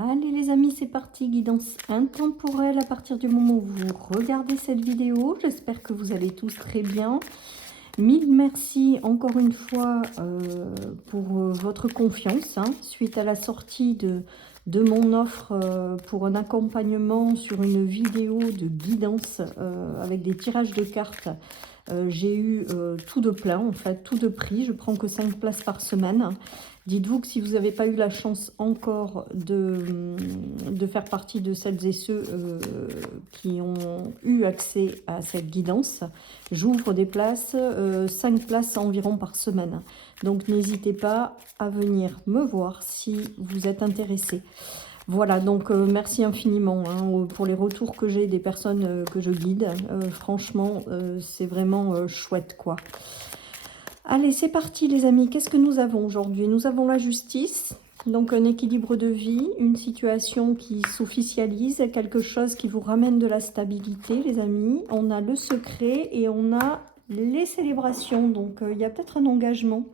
Allez les amis, c'est parti, guidance intemporelle à partir du moment où vous regardez cette vidéo. J'espère que vous allez tous très bien. Mille merci encore une fois pour votre confiance suite à la sortie de mon offre pour un accompagnement sur une vidéo de guidance avec des tirages de cartes. J'ai eu tout de plein, en fait, tout de prix. Je prends que 5 places par semaine. Dites-vous que si vous n'avez pas eu la chance encore de faire partie de celles et ceux qui ont eu accès à cette guidance, j'ouvre des places, 5 places environ par semaine. Donc n'hésitez pas à venir me voir si vous êtes intéressé. Voilà, donc merci infiniment pour les retours que j'ai des personnes que je guide. Franchement, c'est vraiment chouette, quoi. Allez, c'est parti les amis. Qu'est-ce que nous avons aujourd'hui? Nous avons la justice, donc un équilibre de vie, une situation qui s'officialise, quelque chose qui vous ramène de la stabilité, les amis. On a le secret et on a les célébrations. Donc, il y a peut-être un engagement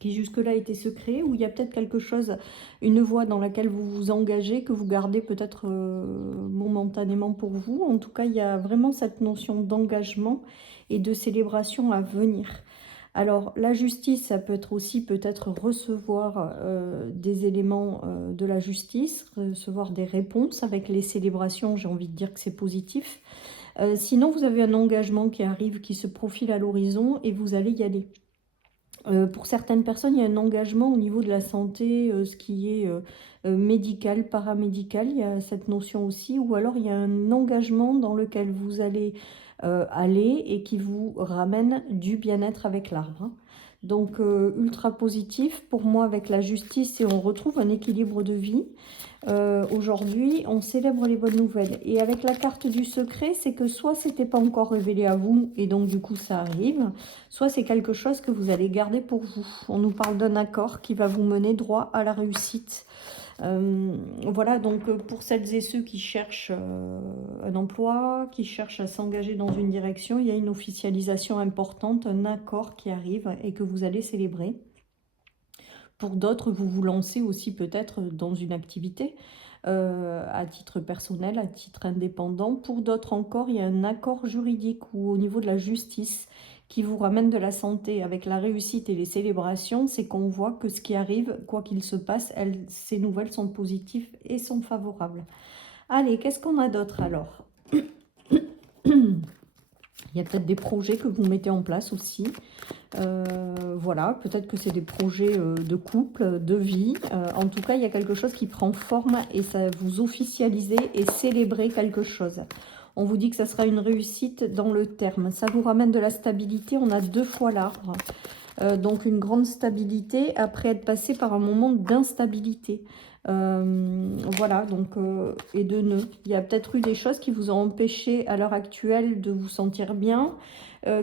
qui jusque-là était secret, ou il y a peut-être quelque chose, une voie dans laquelle vous vous engagez, que vous gardez peut-être momentanément pour vous. En tout cas, il y a vraiment cette notion d'engagement et de célébration à venir. Alors, la justice, ça peut être aussi peut-être recevoir des éléments de la justice, recevoir des réponses avec les célébrations, j'ai envie de dire que c'est positif. Sinon, vous avez un engagement qui arrive, qui se profile à l'horizon et vous allez y aller. Pour certaines personnes, il y a un engagement au niveau de la santé, ce qui est médical, paramédical, il y a cette notion aussi, ou alors il y a un engagement dans lequel vous allez aller et qui vous ramène du bien-être avec l'arbre. Donc ultra positif pour moi avec la justice, et on retrouve un équilibre de vie. Aujourd'hui, on célèbre les bonnes nouvelles. Et avec la carte du secret, c'est que soit c'était pas encore révélé à vous, et donc du coup ça arrive, soit c'est quelque chose que vous allez garder pour vous. On nous parle d'un accord qui va vous mener droit à la réussite. Voilà, donc pour celles et ceux qui cherchent un emploi, qui cherchent à s'engager dans une direction, il y a une officialisation importante, un accord qui arrive et que vous allez célébrer. Pour d'autres, vous vous lancez aussi peut-être dans une activité à titre personnel, à titre indépendant. Pour d'autres encore, il y a un accord juridique ou au niveau de la justice qui vous ramène de la santé. Avec la réussite et les célébrations, c'est qu'on voit que ce qui arrive, quoi qu'il se passe, ces nouvelles sont positives et sont favorables. Allez, qu'est-ce qu'on a d'autre alors? Il y a peut-être des projets que vous mettez en place aussi. Voilà, peut-être que c'est des projets de couple, de vie. En tout cas, il y a quelque chose qui prend forme et ça vous officialisez et célébrez quelque chose. On vous dit que ça sera une réussite dans le terme. Ça vous ramène de la stabilité. On a 2 fois l'arbre. Donc une grande stabilité après être passé par un moment d'instabilité. Voilà, donc, et de nœuds. Il y a peut-être eu des choses qui vous ont empêché à l'heure actuelle de vous sentir bien,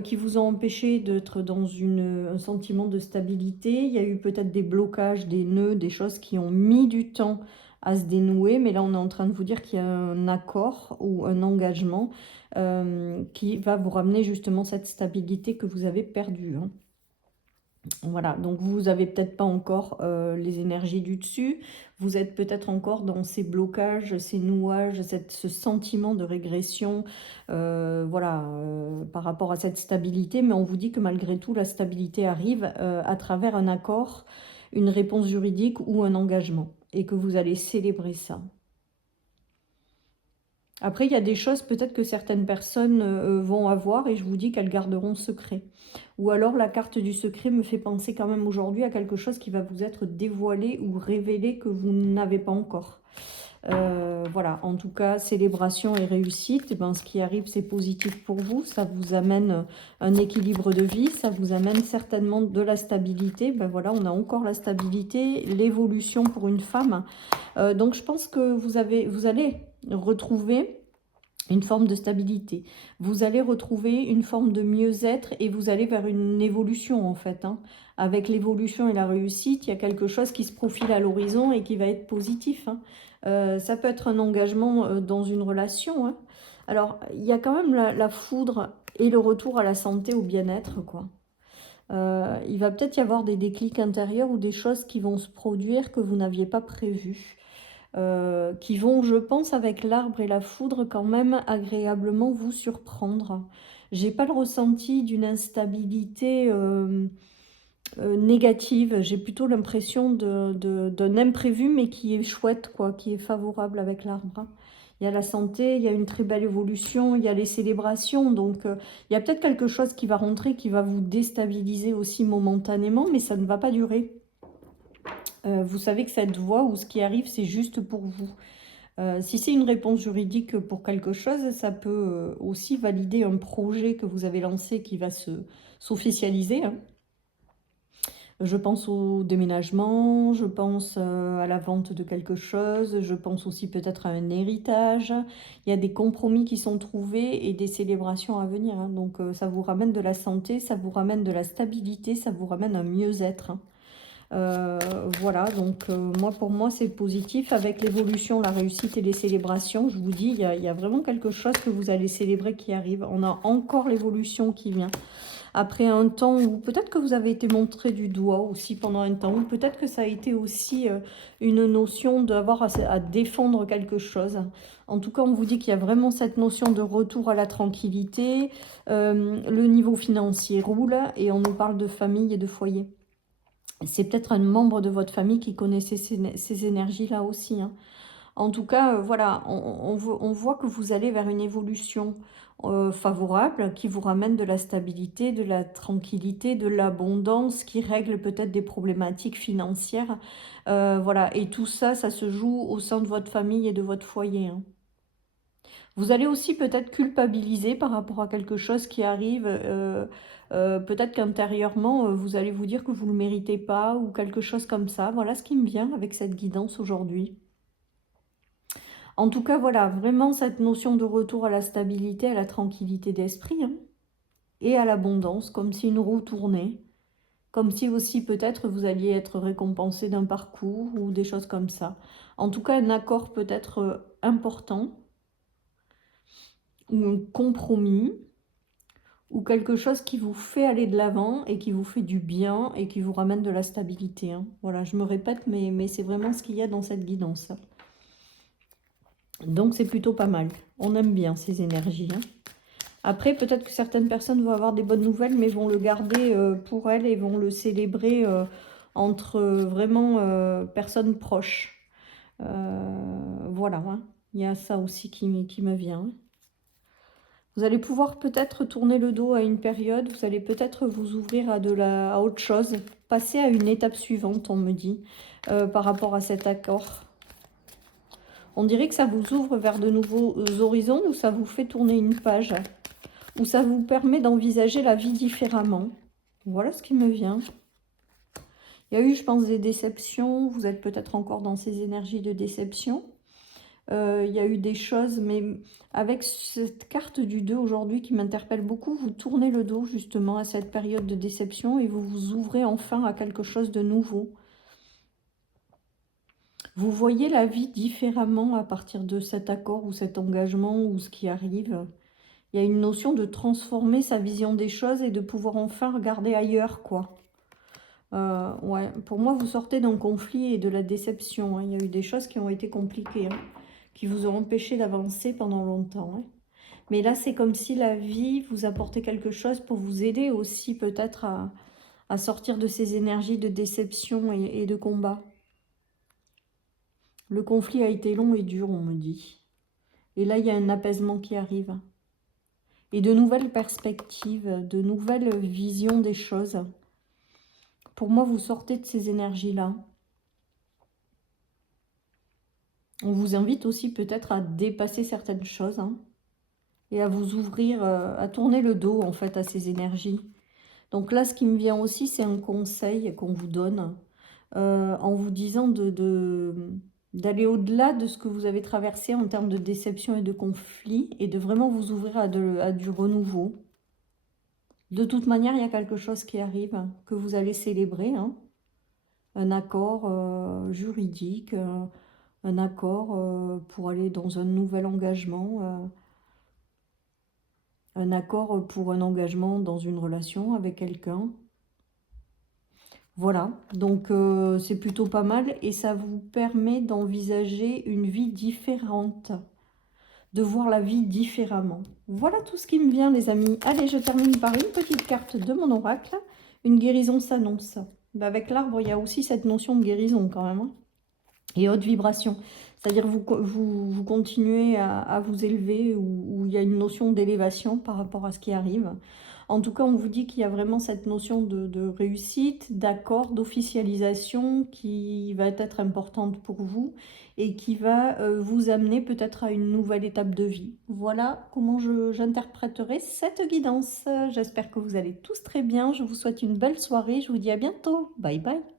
qui vous ont empêché d'être dans un sentiment de stabilité. Il y a eu peut-être des blocages, des nœuds, des choses qui ont mis du temps à se dénouer, mais là on est en train de vous dire qu'il y a un accord ou un engagement qui va vous ramener justement cette stabilité que vous avez perdue. Voilà, donc vous n'avez peut-être pas encore les énergies du dessus, vous êtes peut-être encore dans ces blocages, ces nouages, ce sentiment de régression, voilà, par rapport à cette stabilité, mais on vous dit que malgré tout, la stabilité arrive à travers un accord, une réponse juridique ou un engagement, et que vous allez célébrer ça. Après, il y a des choses peut-être que certaines personnes vont avoir et je vous dis qu'elles garderont secret. Ou alors la carte du secret me fait penser quand même aujourd'hui à quelque chose qui va vous être dévoilé ou révélé que vous n'avez pas encore. Voilà, en tout cas, célébration et réussite, et ben, ce qui arrive c'est positif pour vous, ça vous amène un équilibre de vie, ça vous amène certainement de la stabilité. Ben voilà, on a encore la stabilité, l'évolution pour une femme. Donc je pense que vous allez retrouver une forme de stabilité. Vous allez retrouver une forme de mieux-être et vous allez vers une évolution en fait. Avec l'évolution et la réussite, il y a quelque chose qui se profile à l'horizon et qui va être positif. Ça peut être un engagement dans une relation. Alors, il y a quand même la foudre et le retour à la santé, au bien-être, quoi. Il va peut-être y avoir des déclics intérieurs ou des choses qui vont se produire que vous n'aviez pas prévues. qui vont, je pense, avec l'arbre et la foudre, quand même agréablement vous surprendre. J'ai pas le ressenti d'une instabilité négative, j'ai plutôt l'impression d'un imprévu, mais qui est chouette, quoi, qui est favorable avec l'arbre. Il y a la santé, il y a une très belle évolution, il y a les célébrations, donc il y a peut-être quelque chose qui va rentrer, qui va vous déstabiliser aussi momentanément, mais ça ne va pas durer. Vous savez que cette voie ou ce qui arrive, c'est juste pour vous. Si c'est une réponse juridique pour quelque chose, ça peut aussi valider un projet que vous avez lancé qui va s'officialiser, hein. Je pense au déménagement, je pense à la vente de quelque chose, je pense aussi peut-être à un héritage. Il y a des compromis qui sont trouvés et des célébrations à venir, hein. Donc ça vous ramène de la santé, ça vous ramène de la stabilité, ça vous ramène un mieux-être, hein. Voilà, donc moi, pour moi, c'est positif. Avec l'évolution, la réussite et les célébrations, je vous dis, il y a vraiment quelque chose que vous allez célébrer qui arrive. On a encore l'évolution qui vient. Après un temps où peut-être que vous avez été montré du doigt aussi pendant un temps, ou peut-être que ça a été aussi une notion d'avoir à défendre quelque chose. En tout cas, on vous dit qu'il y a vraiment cette notion de retour à la tranquillité. Le niveau financier roule et on nous parle de famille et de foyer. C'est peut-être un membre de votre famille qui connaissait ces énergies-là aussi, hein. En tout cas, voilà, on voit que vous allez vers une évolution favorable qui vous ramène de la stabilité, de la tranquillité, de l'abondance, qui règle peut-être des problématiques financières. Voilà, et tout ça, ça se joue au sein de votre famille et de votre foyer, hein. Vous allez aussi peut-être culpabiliser par rapport à quelque chose qui arrive. Peut-être qu'intérieurement, vous allez vous dire que vous ne le méritez pas ou quelque chose comme ça. Voilà ce qui me vient avec cette guidance aujourd'hui. En tout cas, voilà, vraiment cette notion de retour à la stabilité, à la tranquillité d'esprit, hein, et à l'abondance, comme si une roue tournait, comme si aussi peut-être vous alliez être récompensé d'un parcours ou des choses comme ça. En tout cas, un accord peut-être important, ou un compromis, ou quelque chose qui vous fait aller de l'avant et qui vous fait du bien et qui vous ramène de la stabilité, hein. Voilà, je me répète, mais c'est vraiment ce qu'il y a dans cette guidance. Donc c'est plutôt pas mal. On aime bien ces énergies, hein. Après, peut-être que certaines personnes vont avoir des bonnes nouvelles, mais vont le garder pour elles et vont le célébrer entre vraiment personnes proches. Voilà, hein. Il y a ça aussi qui me vient, hein. Vous allez pouvoir peut-être tourner le dos à une période, vous allez peut-être vous ouvrir à autre chose, passer à une étape suivante, on me dit, par rapport à cet accord. On dirait que ça vous ouvre vers de nouveaux horizons, ou ça vous fait tourner une page, ou ça vous permet d'envisager la vie différemment. Voilà ce qui me vient. Il y a eu, je pense, des déceptions, vous êtes peut-être encore dans ces énergies de déception. Il y a eu des choses, mais avec cette carte du 2 aujourd'hui qui m'interpelle beaucoup, vous tournez le dos justement à cette période de déception et vous vous ouvrez enfin à quelque chose de nouveau. Vous voyez la vie différemment à partir de cet accord ou cet engagement ou ce qui arrive. Il y a une notion de transformer sa vision des choses et de pouvoir enfin regarder ailleurs, quoi. Ouais, pour moi, vous sortez d'un conflit et de la déception, hein. Il y a eu des choses qui ont été compliquées, hein, qui vous ont empêché d'avancer pendant longtemps, hein. Mais là, c'est comme si la vie vous apportait quelque chose pour vous aider aussi peut-être à sortir de ces énergies de déception et de combat. Le conflit a été long et dur, on me dit. Et là, il y a un apaisement qui arrive. Et de nouvelles perspectives, de nouvelles visions des choses. Pour moi, vous sortez de ces énergies-là. On vous invite aussi peut-être à dépasser certaines choses, hein, et à vous ouvrir, à tourner le dos en fait à ces énergies. Donc là, ce qui me vient aussi, c'est un conseil qu'on vous donne en vous disant d'aller au-delà de ce que vous avez traversé en termes de déception et de conflit et de vraiment vous ouvrir à du renouveau. De toute manière, il y a quelque chose qui arrive que vous allez célébrer, hein. Un accord juridique, un accord pour aller dans un nouvel engagement, un accord pour un engagement dans une relation avec quelqu'un. Voilà, donc c'est plutôt pas mal et ça vous permet d'envisager une vie différente, de voir la vie différemment. Voilà tout ce qui me vient, les amis. Allez, je termine par une petite carte de mon oracle. Une guérison s'annonce. Bah, avec l'arbre, il y a aussi cette notion de guérison quand même, hein. Et haute vibration. C'est-à-dire vous continuez à vous élever ou il y a une notion d'élévation par rapport à ce qui arrive. En tout cas, on vous dit qu'il y a vraiment cette notion de réussite, d'accord, d'officialisation qui va être importante pour vous et qui va vous amener peut-être à une nouvelle étape de vie. Voilà comment j'interpréterai cette guidance. J'espère que vous allez tous très bien. Je vous souhaite une belle soirée. Je vous dis à bientôt. Bye bye.